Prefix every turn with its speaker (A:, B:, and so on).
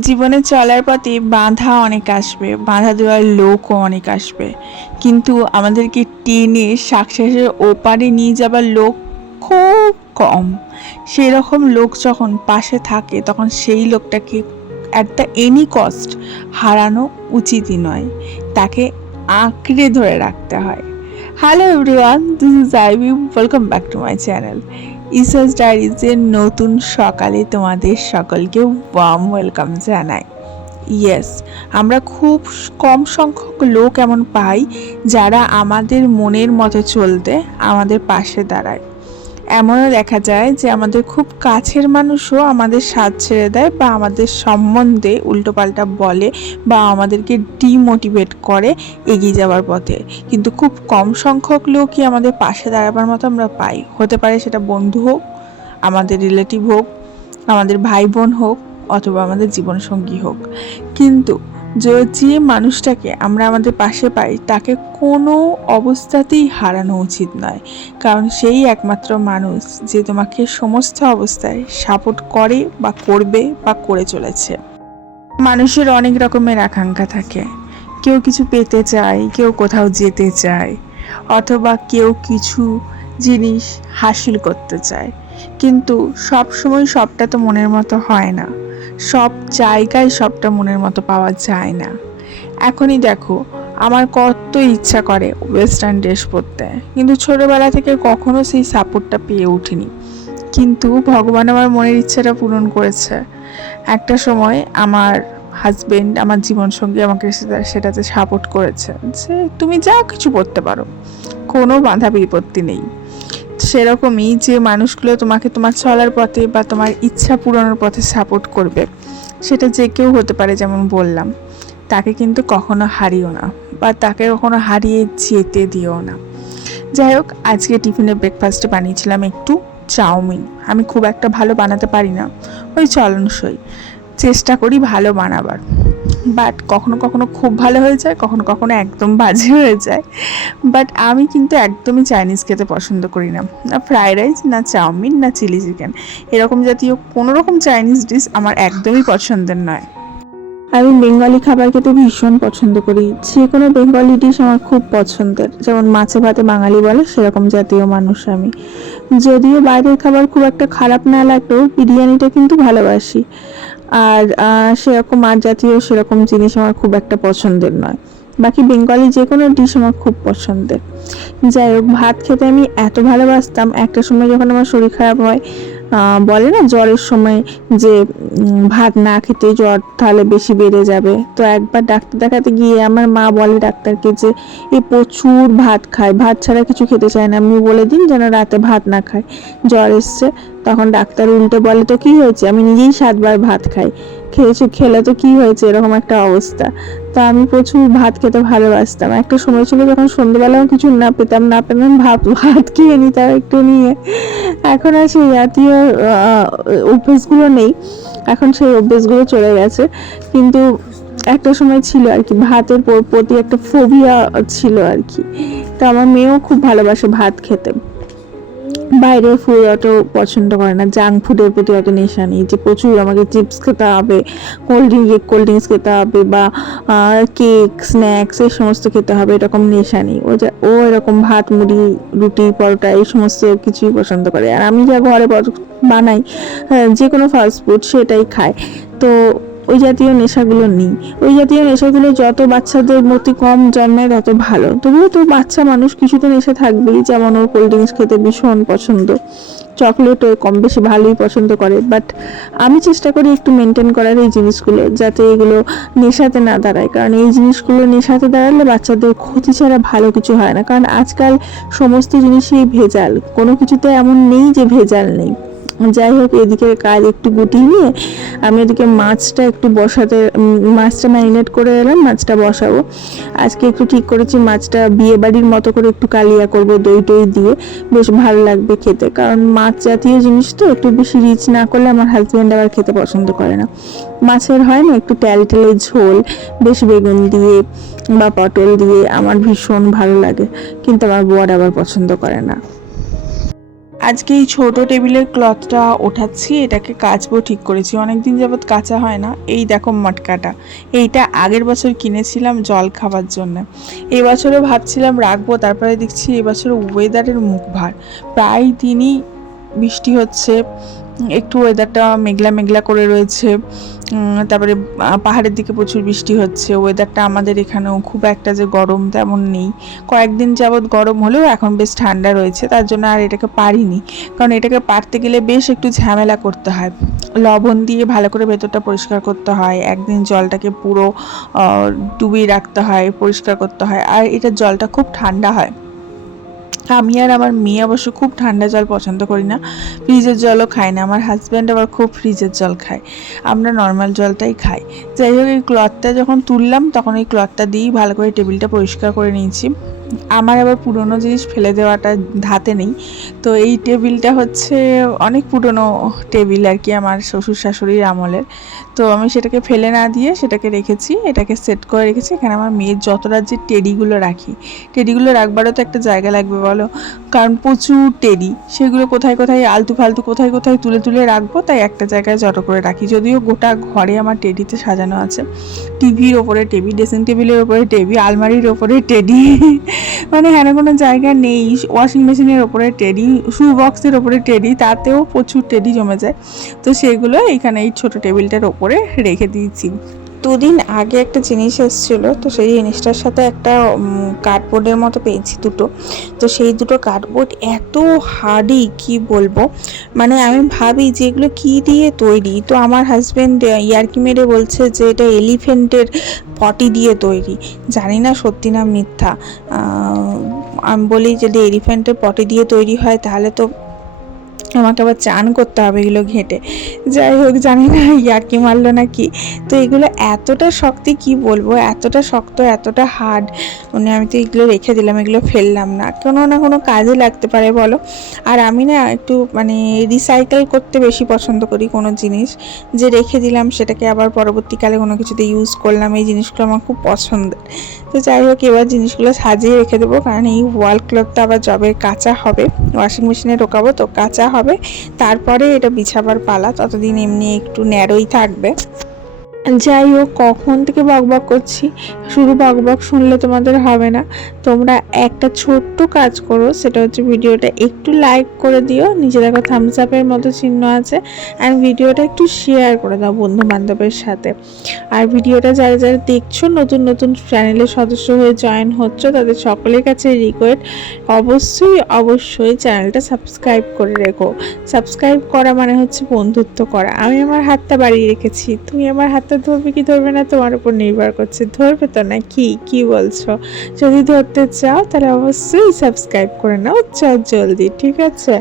A: জীবনে চলার পথে বাধা অনেক আসবে, বাধা দেওয়ার লোকও অনেক আসবে। কিন্তু আমাদেরকে টেনে সাকসেসের ওপারে নিয়ে যাবার লোক খুব কম। সেই রকম লোক যখন পাশে থাকে, তখন সেই লোকটাকে অ্যাট দ্য এনি কস্ট হারানো উচিতই নয়। তাকে আঁকড়ে ধরে রাখতে হয়। Hello everyone this is IB welcome back to my channel ইসাস ডায়েরিজের নতুন সকালে তোমাদের সকলকে ওয়াম ওয়েলকাম জানাই। ইয়েস আমরা খুব কম সংখ্যক লোক এমন পাই যারা আমাদের মনের মতো চলতে আমাদের পাশে দাঁড়ায়। এমনও দেখা যায় যে আমাদের খুব কাছের মানুষও আমাদের সাথ ছেড়ে দেয় বা আমাদের সম্বন্ধে উল্টোপাল্টা বলে বা আমাদেরকে ডিমোটিভেট করে এগিয়ে যাওয়ার পথে। কিন্তু খুব কম সংখ্যক লোকই আমাদের পাশে দাঁড়াবার মতো আমরা পাই। হতে পারে সেটা বন্ধু হোক, আমাদের রিলেটিভ হোক, আমাদের ভাই বোন হোক, অথবা আমাদের জীবনসঙ্গী হোক। কিন্তু যে যে মানুষটাকে আমরা আমাদের পাশে পাই, তাকে কোনো অবস্থাতেই হারানো উচিত নয়। কারণ সেই একমাত্র মানুষ যে তোমাকে সমস্ত অবস্থায় সাপোর্ট করে বা করবে বা করে চলেছে। মানুষের অনেক রকমের আকাঙ্ক্ষা থাকে। কেউ কিছু পেতে চায়, কেউ কোথাও যেতে চায়, অথবা কেউ কিছু জিনিস হাসিল করতে চায়। কিন্তু সব সময় সবটা তো মনের মতো হয় না। সব জায়গায় সবটা মনের মতো পাওয়া যায় না। এখনই দেখো, আমার কত ইচ্ছা করে ওয়েস্টার্ন ড্রেস পরতে, কিন্তু ছোটোবেলা থেকে কখনো সেই সাপোর্টটা পেয়ে উঠিনি। কিন্তু ভগবান আমার মনের ইচ্ছাটা পূরণ করেছে। একটা সময় আমার হাজবেন্ড আমার জীবনসঙ্গী আমাকে সেটা- সেটাতে সাপোর্ট করেছে যে তুমি যা কিছু করতে পারো, কোনো বাধা বিপত্তি নেই। সেরকমই যে মানুষগুলো তোমাকে তোমার চলার পথে বা তোমার ইচ্ছা পূরণের পথে সাপোর্ট করবে, সেটা যে কেউ হতে পারে যেমন বললাম, তাকে কিন্তু কখনো হারিও না বা তাকে কখনো হারিয়ে যেতে দিও না। যাই হোক, আজকে টিফিনে ব্রেকফাস্টে বানিয়েছিলাম একটু চাউমিন। আমি খুব একটা ভালো বানাতে পারি না, ওই চলনসই। চেষ্টা করি ভালো বানাবার। বাট কখনো কখনো খুব ভালো হয়ে যায়, কখনো কখনো একদম বাজে হয়ে যায়। বাট আমি কিন্তু একদমই চাইনিজ খেতে পছন্দ করি না। না ফ্রাইড রাইস, না চাউমিন, না চিলি চিকেন। এরকম জাতীয় কোনো রকম চাইনিজ ডিশ আমার একদমই পছন্দের নয়। আমি বেঙ্গলি খাবার খেতে ভীষণ পছন্দ করি। যে কোনো বেঙ্গলি ডিশ আমার খুব পছন্দের। যেমন মাছে ভাতে বাঙালি বলে, সেরকম জাতীয় মানুষ আমি। যদিও বাইরের খাবার খুব একটা খারাপ না লাগলেও বিরিয়ানিটা কিন্তু ভালোবাসি। আর সেরকম আর জাতীয় সেরকম জিনিস আমার খুব একটা পছন্দের নয়। বাকি বেঙ্গলি যে কোনো ডিশ আমার খুব পছন্দের। যাই হোক, ভাত খেতে আমি এত ভালোবাসতাম, একটা সময় যখন আমার শরীর খারাপ হয় বলে না জ্বরের সময় যে ভাত না খেতে জ্বর তাহলে বেশি বেড়ে যাবে। তো একবার ডাক্তার দেখাতে গিয়ে আমার মা বলে ডাক্তারকে যে, এ প্রচুর ভাত খায়, ভাত ছাড়া কিছু খেতে চায় না। আমি বলে দিন যেন রাতে ভাত না খায়। জ্বর এসছে তখন ডাক্তার উল্টে বলে, তো কি হয়েছে? আমি নিজেই সাতবার ভাত খাই। খেয়েছি, খেলে তো কি হয়েছে? এরকম একটা অবস্থা। তা আমি প্রচুর ভাত খেতে ভালোবাসতাম। একটা সময় ছিল যখন সন্ধ্যেবেলাও কিছু না পেতাম না পেতাম ভাত ভাত খেয়ে নিতাম একটু নিয়ে। এখন আর সেই জাতীয় অভ্যেসগুলো নেই। এখন সেই অভ্যেসগুলো চলে গেছে। কিন্তু একটা সময় ছিল আর কি, ভাতের প্রতি একটা ফোবিয়া ছিল আর কি। তো আমার মেয়েও খুব ভালোবাসে ভাত খেতে। বাইরের ফুড অত পছন্দ করে না জাঙ্ক ফুডের প্রতি অত নেশা নেই, যে প্রচুর আমাকে চিপস খেতে হবে কোল্ড ড্রিঙ্ক কোল্ড ড্রিঙ্কস খেতে হবে বা কেক স্ন্যাক্স এই সমস্ত খেতে হবে, এরকম নেশা নেই। ও যা, ও এরকম ভাত, মুড়ি, রুটি, পরোটা এই সমস্ত কিছুই পছন্দ করে। আর আমি যা ঘরে বানাই যে কোনো ফাস্ট ফুড সেটাই খায় তো ওই জাতীয় নেশাগুলো নেই। ওই জাতীয় নেশাগুলো যত বাচ্চাদের মধ্যে কম জন্মায় তত ভালো। তবুও তো বাচ্চা মানুষ কিছু তো নেশা থাকবেই, যেমন ওর কোল্ড ড্রিঙ্কস খেতে ভীষণ পছন্দ। চকলেট চকলেটও কম বেশি ভালোই পছন্দ করে। বাট আমি চেষ্টা করি একটু মেনটেন করার এই জিনিসগুলো, যাতে এগুলো নেশাতে না দাঁড়ায়। কারণ এই জিনিসগুলো নেশাতে দাঁড়ালে বাচ্চাদের ক্ষতি ছাড়া ভালো কিছু হয় না। কারণ আজকাল সমস্ত জিনিসই ভেজাল। কোনো কিছুতে এমন নেই যে ভেজাল নেই। যাই হোক, এদিকে কাজ একটু গুটিয়ে নিয়ে আমি এদিকে মাছটা একটু বসাতে মাছটা ম্যারিনেট করে এলাম, মাছটা বসাবো। আজকে একটু ঠিক করেছি, মাছটা বিয়ে বাড়ির মতো করে একটু কালিয়া করব, দই টই দিয়ে। বেশ ভালো লাগবে খেতে, কারণ মাছ জাতীয় জিনিস তো, একটু বেশি রিচ না করলে আমার হাজব্যান্ড আবার খেতে পছন্দ করে না। মাছের হয় না, একটু ট্যাল ট্যালে ঝোল, বেশ বেগুন দিয়ে বা পটল দিয়ে, আমার ভীষণ ভালো লাগে, কিন্তু আমার বর আবার পছন্দ করে না। আজকে এই ছোটো টেবিলের ক্লথটা ওঠাচ্ছি, এটাকে কাচবো, ঠিক করেছি। অনেক দিন যাবৎ কাঁচা হয় না। এই দেখো মটকাটা। এইটা আগের বছর কিনেছিলাম জল খাবার জন্য। এবছরও বছরও ভাবছিলাম রাখব, তারপরে দেখছি এবছর ওয়েদারের মুখ ভার প্রায় দিনই বৃষ্টি হচ্ছে। একটু ওয়েদারটা মেঘলা মেঘলা করে রয়েছে। তারপরে পাহাড়ের দিকে প্রচুর বৃষ্টি হচ্ছে। ওয়েদারটা আমাদের এখানেও খুব একটা যে গরম তেমন নেই। কয়েকদিন যাবৎ গরম হলেও এখন বেশ ঠান্ডা রয়েছে। তার জন্য আর এটাকে পারিনি। কারণ এটাকে পারতে গেলে বেশ একটু ঝামেলা করতে হয়। লবণ দিয়ে ভালো করে ভেতরটা পরিষ্কার করতে হয়। একদিন জলটাকে পুরো ডুবিয়ে রাখতে হয়, পরিষ্কার করতে হয়। আর এটার জলটা খুব ঠান্ডা হয়। আমি আর আমার মেয়ে অবশ্য খুব ঠান্ডা জল পছন্দ করি না। ফ্রিজের জলও খাই না, আমার হাজব্যান্ড আবার খুব ফ্রিজের জল খায়। আমরা নর্মাল জলটাই খাই। যাই হোক, এই ক্লথটা যখন তুললাম, তখন এই ক্লথটা দিয়েই ভালো করে টেবিলটা পরিষ্কার করে নিয়েছি। আমার আবার পুরনো জিনিস ফেলে দেওয়াটা ধাতে নেই। তো এই টেবিলটা হচ্ছে অনেক পুরনো টেবিল আর কি আমার শ্বশুর শাশুড়ির আমলের। তো আমি সেটাকে ফেলে না দিয়ে সেটাকে রেখেছি, এটাকে সেট করে রেখেছি। এখানে আমার মেয়ের যত রাজ্যের টেডিগুলো রাখি, টেডিগুলো রাখবারও তো একটা জায়গা লাগবে বলো। কারণ প্রচুর টেডি, সেগুলো কোথায় কোথায়, আলতু ফালতু কোথায় কোথায় তুলে তুলে রাখব, তাই একটা জায়গায় জড়ো করে রাখি। যদিও গোটা ঘরে আমার টেডিতে সাজানো আছে। টিভির ওপরে টেবি ড্রেসিং টেবিলের ওপরে টেবি আলমারির ওপরে টেডি। মানে হ্যাঁ কোনো জায়গা নেই। ওয়াশিং মেশিনের ওপরে টেডি শু বক্সের ওপরে টেডি তাতেও প্রচুর টেডি জমে যায়। তো সেগুলো এখানে এই ছোট টেবিলটার ওপরে রেখে দিয়েছি। দুদিন আগে একটা জিনিস এসেছিল, তো সেই জিনিসটার সাথে একটা কার্ডবোর্ডের মতো পেয়েছি দুটো। তো সেই দুটো কার্ডবোর্ড এত হার্ডি কি বলব? মানে আমি ভাবি যে এগুলো কী দিয়ে তৈরি? তো আমার হাজব্যান্ড ইয়ার্কি মেরে বলছে যে এটা এলিফেন্টের পটি দিয়ে তৈরি। জানি না সত্যি না মিথ্যা। আমি বলি যদি এলিফ্যান্টের পটি দিয়ে তৈরি হয়, তাহলে তো আমাকে আবার চান করতে হবে এগুলো ঘেঁটে। যাই হোক, জানি না ইয়ার্কি মারলো না কি তো এগুলো এতটা শক্তি, কি বলব? এতটা শক্ত, এতটা হার্ড মানে আমি তো এগুলো রেখে দিলাম, এগুলো ফেললাম না। কোনো না কোনো কাজে লাগতে পারে, বলো। আর আমি না একটু মানে রিসাইকেল করতে বেশি পছন্দ করি কোনো জিনিস। যে রেখে দিলাম, সেটাকে আবার পরবর্তীকালে কোনো কিছুতে ইউজ করলাম, এই জিনিসগুলো আমার খুব পছন্দের। তো যাই হোক, এবার জিনিসগুলো সাজিয়ে রেখে দেবো, কারণ এই ওয়াল ক্লথটা আবার জবে কাঁচা হবে। ওয়াশিং মেশিনে ঢোকাবো, তো কাঁচা হবে। তারপরে এটা বিছাবার পালা ততদিন এমনি একটু ন্যারোই থাকবে। যাই হোক কখন থেকে বকবক করছি? শুধু বকবক শুনলে তোমাদের হবে না। তোমরা একটা ছোট্ট কাজ করো, সেটা হচ্ছে ভিডিওটা একটু লাইক করে দিও। নিচে দেখো থামস আপের মতো চিহ্ন আছে। আর ভিডিওটা একটু শেয়ার করে দাও বন্ধু বান্ধবের সাথে। আর ভিডিওটা যারা যারা দেখছ, নতুন নতুন চ্যানেলের সদস্য হয়ে জয়েন হচ্ছ, তাদের সকলের কাছে রিকোয়েস্ট অবশ্যই অবশ্যই চ্যানেলটা সাবস্ক্রাইব করে রেখো। সাবস্ক্রাইব করা মানে হচ্ছে বন্ধুত্ব করা। আমি আমার হাতটা বাড়িয়ে রেখেছি। তুমি আমার হাতটা ধরবে কি ধরবে না তোমার উপর নির্ভর করছে। ধরবে তো না কি? কি বলছো? যদি ধরতে চাও তাহলে অবশ্যই সাবস্ক্রাইব করে নাও। চল জলদি, ঠিক আছে?